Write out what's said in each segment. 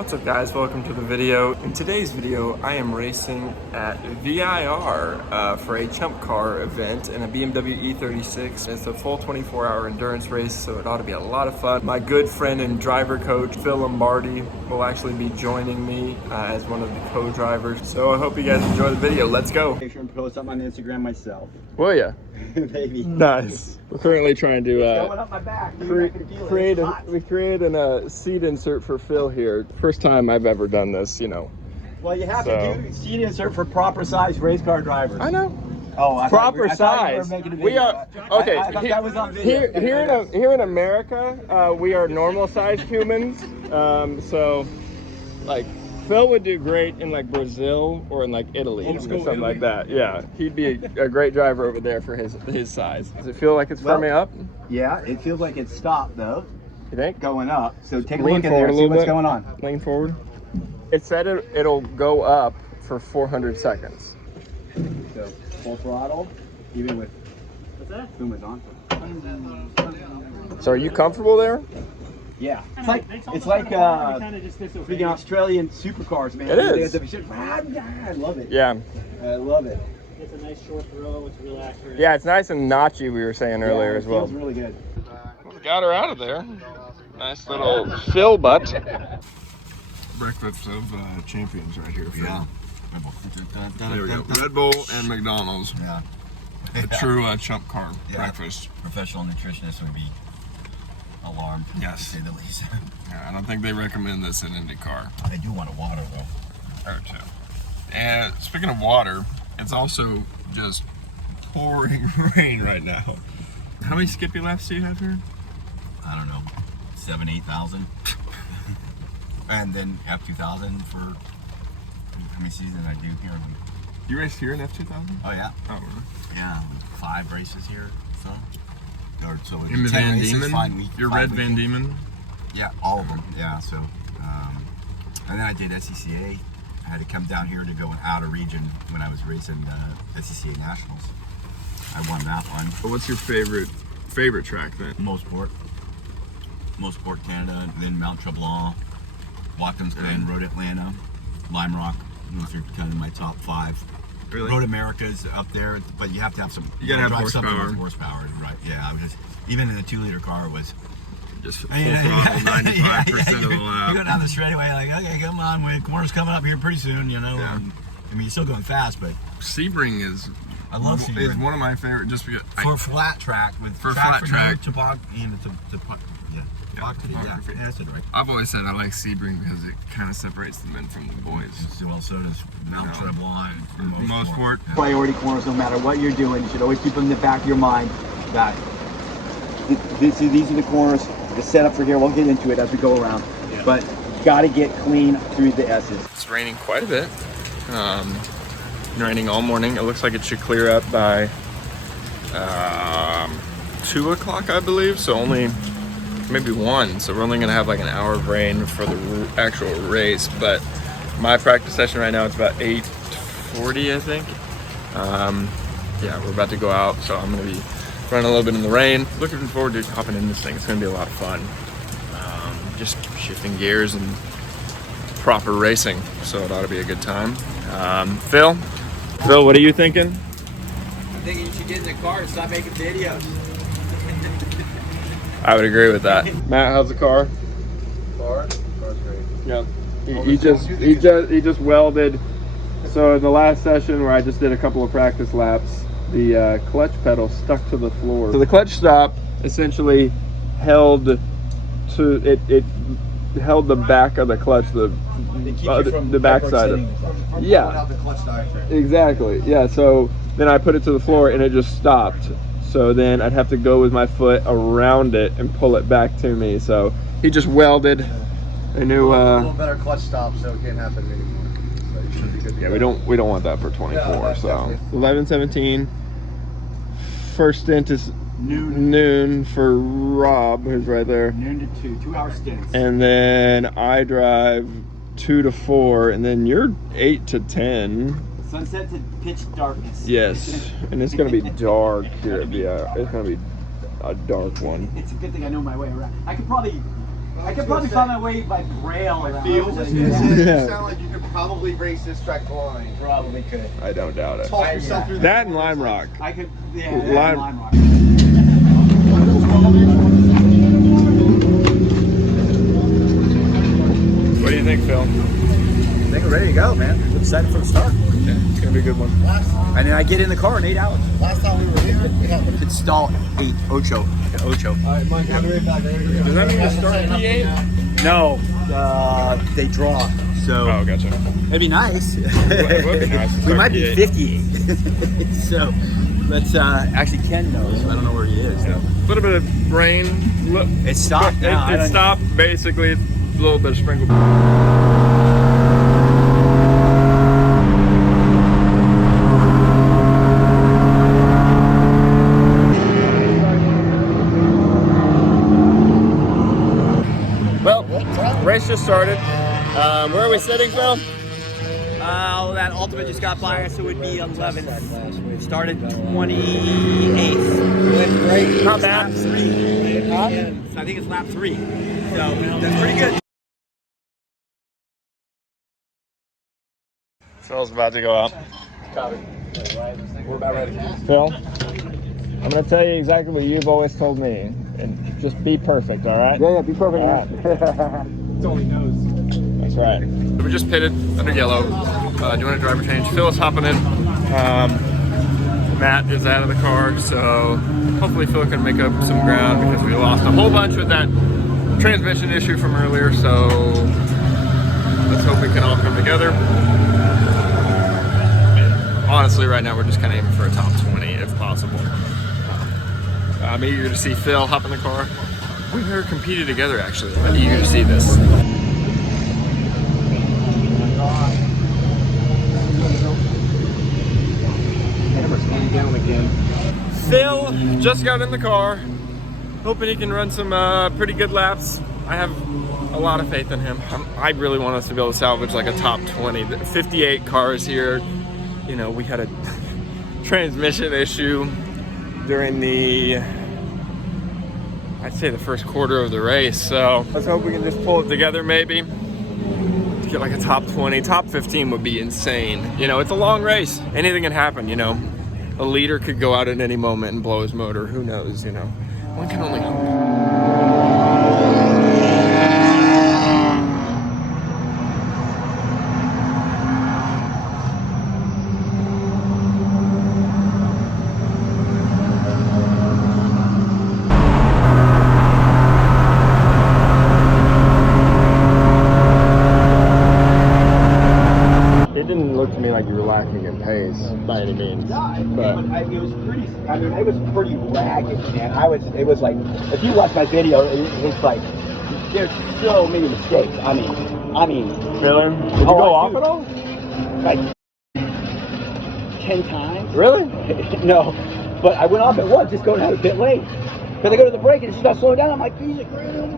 What's up guys, welcome to the video. In today's video, I am racing at VIR for a Chump Car event in a BMW E36. It's a full 24-hour endurance race, so it ought to be a lot of fun. My good friend and driver coach, Phil Lombardi, will actually be joining me as one of the co-drivers. So I hope you guys enjoy the video. Let's go. Make sure and post up on Instagram myself. Will ya? Baby. Nice. We're currently trying to going up my back. create a seat insert for Phil here. First time I've ever done this, you know. Well, you have to do seat insert for proper size race car drivers. I know. Oh, Proper size. We are okay. I thought that was on video. Here in America, we are normal sized humans. So, like, Phil would do great in like Brazil or in like Italy or something like that. Yeah, he'd be a great driver over there for his size. Does it feel like it's firming up? Yeah, it feels like it's stopped though. You think? Going up. So take a Lean look at forward there. a See little what's bit. going on. Lean forward. It said it'll go up for 400 seconds. So full throttle, even with boom is on. So are you comfortable there? Yeah, it's like freaking Australian supercars, man. It is. I love it. Yeah. I love it. It's a nice short throw. It's real accurate. Yeah, it's nice and notchy. We were saying earlier as well. Feels really good. We got her out of there. Nice little fill butt. Breakfast of champions right here. Yeah. There we go. Red Bull and McDonald's. Yeah. A true Chump Car breakfast. Professional nutritionist would be alarmed, Yes. to say the least. Yeah, I don't think they recommend this in IndyCar. They do want a water though. Or two. And speaking of water, it's also just pouring rain right now. How many Skippy laps do you have here? I don't know, 7,000, 8,000. And then F2000 for how many seasons I do here. You raced here in F2000? Oh yeah. Oh, really? Yeah, 5 races here. So. Or so it'd In be the 10 Van races, Diemen? 5 week, Your 5 red weekend. Van Diemen? Yeah, all of them. Yeah, so, and then I did SCCA. I had to come down here to go out of region when I was racing SCCA Nationals. I won that one. But what's your favorite track then? Mosport, Canada, and then Mount Tremblant, Watkins Glen, Road Atlanta, Lime Rock. Those are kind of my top 5. Really? Road America's up there, but you have to have some. You gotta have drive something horsepower. with horsepower, right? Yeah, I was just even in a 2-liter car was. Just full throttle, 95% of the lap. You go down the straightaway like, okay, come on, corner's coming up here pretty soon, you know. Yeah. And, I mean, you're still going fast, but Sebring is. I love Is Sebring. one of my favorite, just because. For flat track with For flat track. Topography. Yeah, that's it, right. I've always said I like Sebring because it kind of separates the men from the boys. Well, so does Mount Tremblant and Mosport. Priority corners, no matter what you're doing, you should always keep them in the back of your mind that these are the corners, the setup for here. We'll get into it as we go around, but got to get clean through the S's. It's raining quite a bit. Raining all morning. It looks like it should clear up by 2 o'clock, I believe. So only maybe 1. So we're only gonna have like an hour of rain for the actual race. But my practice session right now, it's about 8:40, I think. Yeah, we're about to go out, so I'm gonna be running a little bit in the rain. Looking forward to hopping in this thing. It's gonna be a lot of fun. Just shifting gears and proper racing, so it ought to be a good time. Phil, what are you thinking? I'm thinking you should get in the car and stop making videos. I would agree with that. Matt, how's the car? Car's great. Yeah. He just welded. So in the last session where I just did a couple of practice laps, the clutch pedal stuck to the floor. So the clutch stop essentially held to it held the back of the clutch, the back side of yeah. Exactly. Yeah. So then I put it to the floor and it just stopped. So then I'd have to go with my foot around it and pull it back to me. So he just welded a new a little better clutch stop, so it can't happen anymore. So you should be good to go. we don't want that for 24. Yeah, so definitely. 11:17. First stint is noon for Rob, who's right there, Noon to 2-hour stints. and then I drive 2 to 4, and then you're 8 to 10. Sunset to pitch darkness. Yes, and it's gonna be dark here at VIR. It's gonna be a dark one. It's a good thing I know my way around. I could probably I could probably find my way by braille around. You Yeah. sound like you could probably race this track blind. Probably could. I don't doubt it. Talk yourself through That and Lime Rock. I could, yeah, Lime- Lime Rock. What do you think, Phil? I think we're ready to go, man. I'm excited for the start. Yeah, it's gonna be a good one. And then I get in the car in 8 hours. Last time we were here, we had Install 8, Ocho. Ocho. Alright, Mike, I'll be right back. Does that mean you start at P8? No, they draw. So Oh, gotcha. it'd be nice. It would be nice to We start might be P8. 58. So let's actually Ken knows. I don't know where he is. A little bit of rain. It stopped now. I It don't- stopped. Basically, a little bit of sprinkle. Well, race just started. Where are we sitting, Phil? That ultimate just got by us. It would be 11th. We started 28th. Not bad. Lap 3. So I think it's lap 3. So that's pretty good. Phil's about to go out. We're about ready. Phil, I'm going to tell you exactly what you've always told me. And just be perfect, all right? Yeah, be perfect. All right. That's all he knows. That's right. We just pitted under yellow, doing a driver change. Phil is hopping in. Matt is out of the car, so hopefully Phil can make up some ground because we lost a whole bunch with that transmission issue from earlier. So let's hope we can all come together. Honestly, right now we're just kind of aiming for a top 20 if possible. I'm eager to see Phil hop in the car. We've never competed together, actually. I'm eager to see this. Camera's going down again. Phil just got in the car, hoping he can run some pretty good laps. I have a lot of faith in him. I really want us to be able to salvage like a top 20. 58 cars here. You know, we had a transmission issue during I'd say the first quarter of the race. So let's hope we can just pull it together maybe. To get like a top 20, top 15 would be insane. You know, it's a long race. Anything can happen, you know. A leader could go out at any moment and blow his motor. Who knows, you know. One can only hope. It didn't look to me like you were lacking in pace by any means. But It was pretty. I mean, it was pretty ragged, man. It was like, if you watch my video, it's like there's so many mistakes. I mean, really? Did you go off at all? like 10 times. Really? No, but I went off at once, just going out a bit late. Because I go to the brake and it's just not slowing down. I'm like, he's a great man.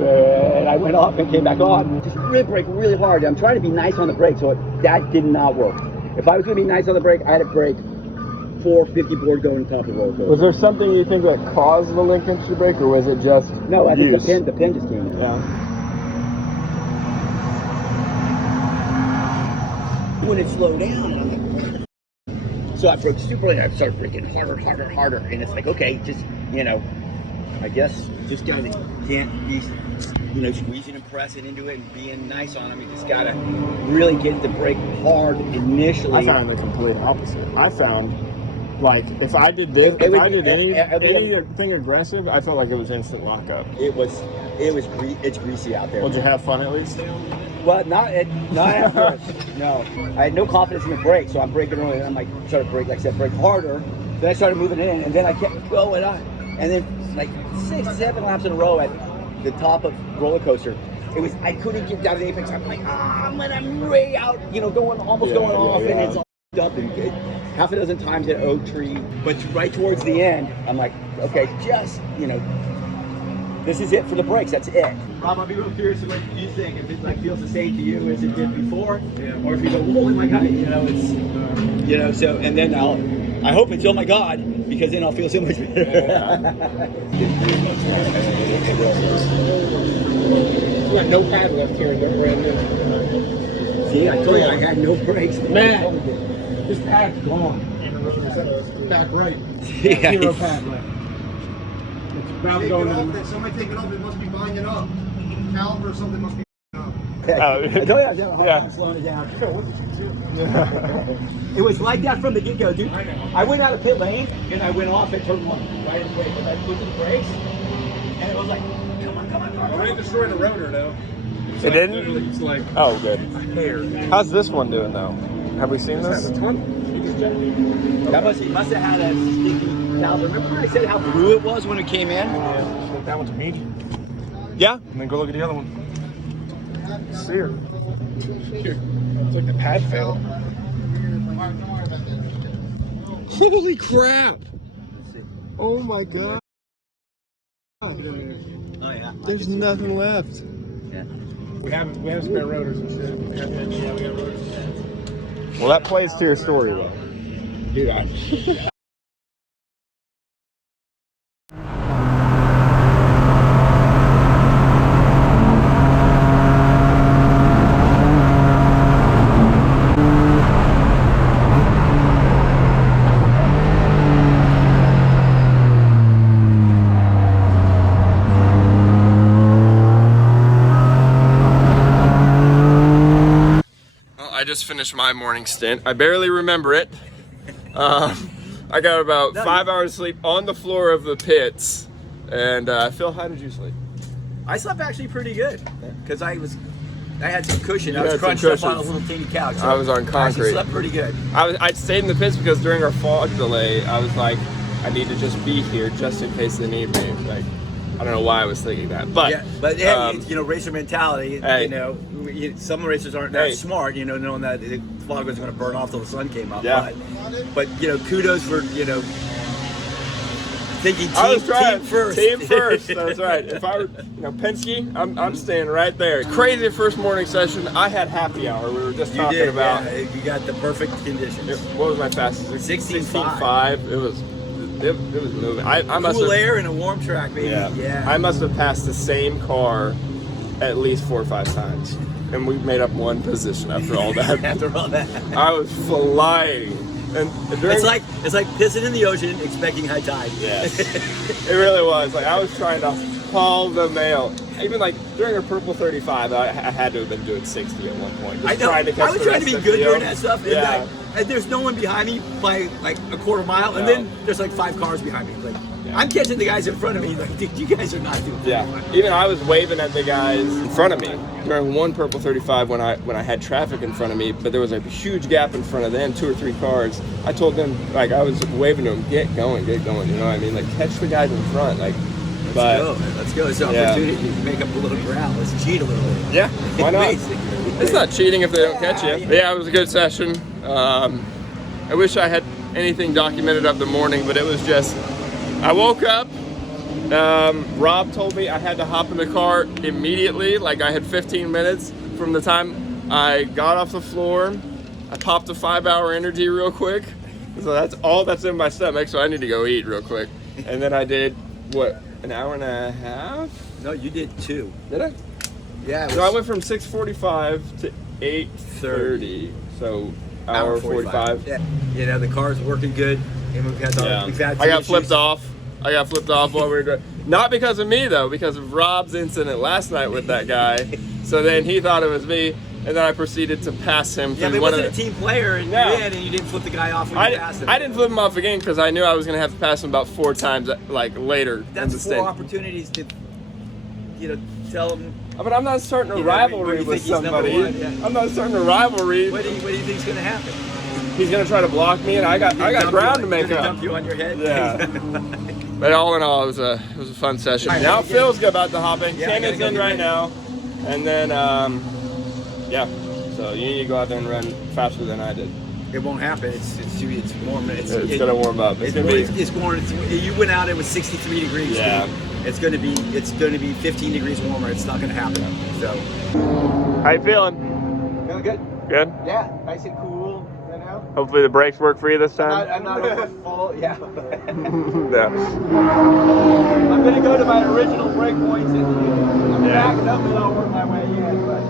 And I went off and came back on. Just really brake really hard. I'm trying to be nice on the brake, so that did not work. If I was going to be nice on the brake, I had to brake 450 board going top of the roller coaster. Was there something you think that caused the linkage to break, or was it just No, I use? think the pin just came in. Yeah. When it slowed down, and I'm like, so I broke super late. I started braking harder, and it's like, okay, just, you know, I guess just gotta can't be, you know, squeezing and pressing into it and being nice on them. You just gotta really get the brake hard initially. I found the complete opposite. I found, like, if I did this, It would- anything aggressive, I felt like it was instant lockup. It's greasy out there. Well, did you have fun at least? Well, not after. No, I had no confidence in the brake, so I'm braking early, and I'm like, trying to brake, like I said, brake harder. Then I started moving it in, and then I kept going on, and then like 6-7 laps in a row at the top of roller coaster, I couldn't get down to the apex. I'm like, I'm way out, you know, going off, and it's all up and good. Half a dozen times at Oak Tree, but right towards the end, I'm like, okay, just, you know, This is it for the brakes. That's it. Rob, I'll be real curious what you think. If it like feels the same to you as it did before, or if you go, "Oh my God," it's, So and then I hope it's, "Oh my God," because then I'll feel so much better. You got no pad left here, they're brand new. See, I told you I had no brakes. Man, this pad's gone. Back right. Yeah. Zero pad left. It's about to go into the... Somebody take it off, it must be binding up. Caliper or something must be up. I told you I was having a hard time slowing it down. It was like that from the get-go, dude. I went out of pit lane and I went off at turn 1 right away because I looked at the brakes and it was like, come on. Well, it destroyed the rotor, though. It didn't? Literally, it's like Oh, good. a hair. How's this one doing though? Have we seen This has this? a ton. He must have had a sticky caliper. Remember when I said how blue it was when it came in? Yeah, that one's meaty. Yeah. And then go look at the other one. Sear. Here. It's like the pad failed. Holy crap! Oh my god. Oh yeah. There's nothing left. We have spare rotors and shit. We got rotors. Well, that plays to your story though. Yeah. I just finished my morning stint. I barely remember it. I got about 5 hours sleep on the floor of the pits. And Phil, how did you sleep? I slept actually pretty good because I had some cushion. I You was had some crunched up on a cushion. little teeny couch. So I was on I actually concrete. slept pretty good. I stayed in the pits because during our fog delay, I was like, I need to just be here just in case they need me. Like, I don't know why I was thinking that, but Hey, racer mentality. Hey. Some racers aren't that smart. Knowing that the fog was going to burn off till the sun came up. Yeah. But kudos for thinking I was trying team first. Team first. That's right. If I were, Penske, I'm staying right there. Crazy first morning session. I had happy hour. We were just You talking did, about. yeah. You got the perfect conditions. What was my fastest? 16.5. It was moving. I must Cool have, air and a warm track, baby. Yeah. I must have passed the same car at least 4 or 5 times, and we made up one position after all that. After all that, I was flying, and during, it's like pissing in the ocean expecting high tide. yes, it really was. Like I was trying to haul the mail. Even like during a purple 35, I had to have been doing 60 at one point. Just I know. trying to catch I was the trying to rest be of good the during field. that stuff. Yeah. And there's no one behind me by like a quarter mile, and No. then there's like 5 cars behind me. Like I'm catching the guys in front of me. Like, dude, you guys are not doing that. Yeah, even I was waving at the guys in front of me during one purple 35 when I had traffic in front of me, but there was a huge gap in front of them, 2 or 3 cars. I told them, like, I was waving to them, get going, you know what I mean? Like, catch the guys in front, like. Let's go. It's an opportunity to make up a little ground. Let's cheat a little bit. Yeah, why not? Basically. It's not cheating if they don't catch you. But yeah, it was a good session. I wish I had anything documented of the morning, but it was just, I woke up, Rob told me I had to hop in the car immediately, like I had 15 minutes from the time I got off the floor. I popped a 5-hour energy real quick. So that's all that's in my stomach, so I need to go eat real quick. And then I did, what, an hour and a half? No, you did 2. Did I? Yeah. So I went from 6:45 to 8:30. So hour 45. Yeah. The car's working good, and we've had I got flipped off. I got flipped off while we were driving. Not because of me though, because of Rob's incident last night with that guy. So then he thought it was me, and then I proceeded to pass him. Yeah, but it wasn't a team player, and No. you did, and you didn't flip the guy off when you passed him. I didn't flip him off again because I knew I was going to have to pass him about 4 times, like later. That's in the 4 stint. opportunities to, tell him. But I'm not starting a You know, where rivalry you with think he's number somebody. 1, yeah. I'm not starting a rivalry. What do you think's gonna happen? He's going to try to block me, and I got ground to make Gonna up. dump you on your head. Yeah. But all in all, it was a fun session. Right, Now Phil's about to hop in. Yeah, I gotta Canyon's go in get right ready. now, and then yeah. So you need to go out there and run faster than I did. It won't happen. It's warm. It's gonna warm up. It's gonna be. It's warm. You went out. It was 63 degrees. Yeah. Dude. it's going to be 15 degrees warmer. It's not going to happen. So. How you feeling? Feeling good? Good? Yeah, nice and cool. You know? Hopefully the brakes work for you this time. I'm not over full. Yeah. Yeah. I'm gonna go to my original break points and I'm backing up and I'll work my way in. But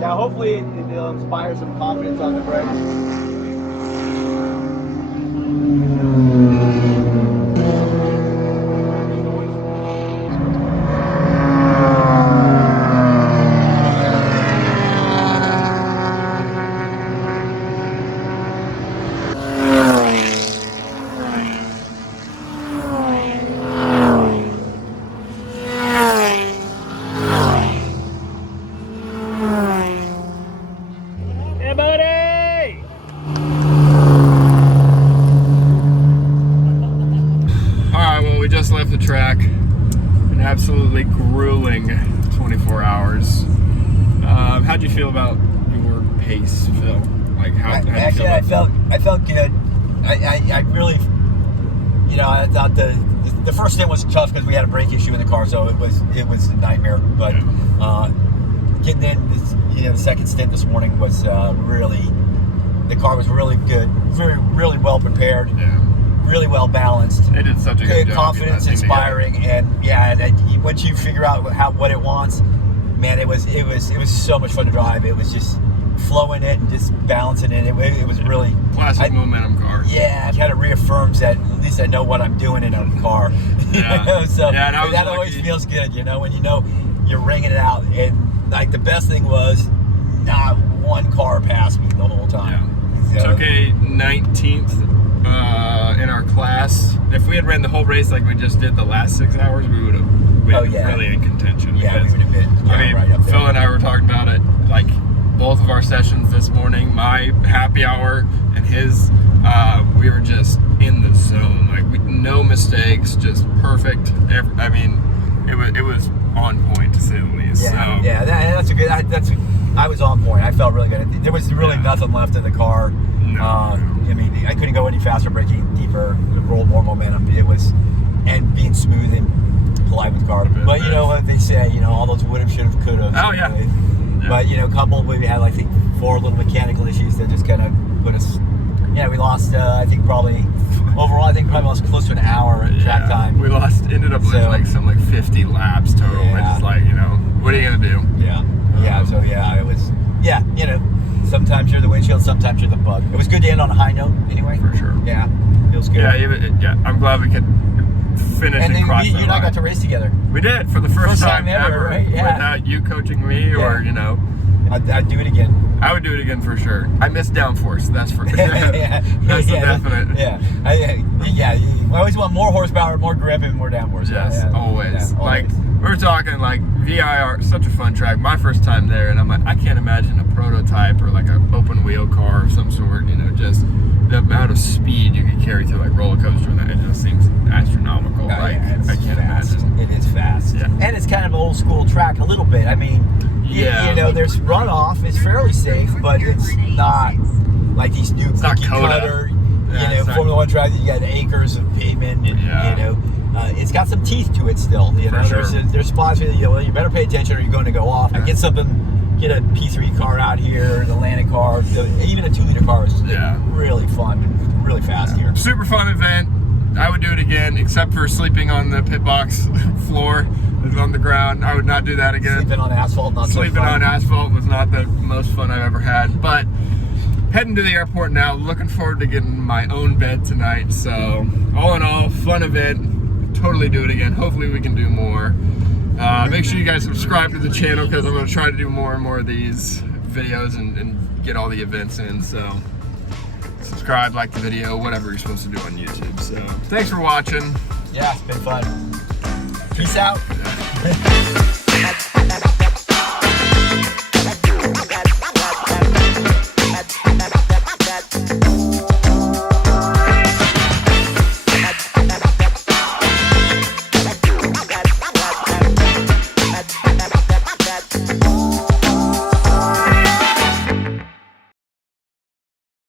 yeah, hopefully it'll inspire some confidence on the brakes. Hey, buddy! Alright, well, we just left the track. An absolutely grueling 24 hours. How'd you feel about your pace, Phil? Like, how'd you Actually, feel about I felt good. I really, you know, I thought the first stint was tough because we had a brake issue in the car, so it was a nightmare. But getting in, the second stint this morning was really, the car was really good, really well prepared, really well balanced. They did such a good job. Confidence inspiring, and once you figure out what it wants, man, it was so much fun to drive. It was just flowing it and just balancing it. It was really classic momentum car. Yeah, it kind of reaffirms that at least I know what I'm doing in a car. Yeah. So yeah, and that always feels good, when you know you're ringing it out. And like the best thing was not one car passed me the whole time. Yeah. So, Took a 19th in our class. If we had ran the whole race like we just did the last 6 hours, we would have been really in contention. Yeah, we would have been. I mean, right up there. Phil and I were talking about it, like both of our sessions this morning, my happy hour and his, we were just in the zone. Like, no mistakes, just perfect. I mean, it was on point to say the least. Yeah, so. yeah, that's a good. I was on point. I felt really good. There was really nothing left in the car. No. I mean, I couldn't go any faster, braking deeper, roll more momentum. It was, and being smooth and polite with the car. But you know what they say, all those would have, should have, could have. Oh, yeah. But coupled, we had I think 4 little mechanical issues that just kind of put us. Yeah, we lost. I think probably overall, lost close to an hour at track time. We ended up losing like 50 laps total. Yeah. It's just like, what are you gonna do? Yeah. Yeah. So it was. Yeah. Sometimes you're the windshield, sometimes you're the bug. It was good to end on a high note, anyway. For sure. Yeah. Feels good. Yeah. I'm glad we could finish and cross you that and I line. got to race together. We did for the first time ever, right? Yeah. without you coaching me or I'd do it again. I would do it again for sure. I miss downforce, that's for sure. Yeah. That's a definite. Yeah. We always want more horsepower, more grip, and more downforce. Yes, always. Yeah, like we were talking, like VIR, such a fun track. My first time there, and I'm like, I can't imagine a prototype or like an open wheel car of some sort. Just the amount of speed you can carry through like roller coaster, and it just seems astronomical. I can't imagine. It is fast. Yeah. And it's kind of an old school track a little bit. I mean, there's runoff. It's fairly safe, but it's not like these new cookie cutter, Formula One track that you got acres of pavement, and it's got some teeth to it still. Sure. There's spots where you better pay attention or you're going to go off. Get a P3 car out here, an Atlantic car, even a 2-liter car is really fun, really fast here. Super fun event. I would do it again, except for sleeping on the pit box floor on the ground. I would not do that again. Sleeping on asphalt, not so fun. Sleeping on asphalt was not the most fun I've ever had. But heading to the airport now, looking forward to getting my own bed tonight. So all in all, fun event. Totally do it again. Hopefully we can do more. Make sure you guys subscribe to the channel because I'm going to try to do more and more of these videos and get all the events in. So subscribe, like the video, whatever you're supposed to do on YouTube. So thanks for watching. Yeah, it's been fun. Peace out. Yeah.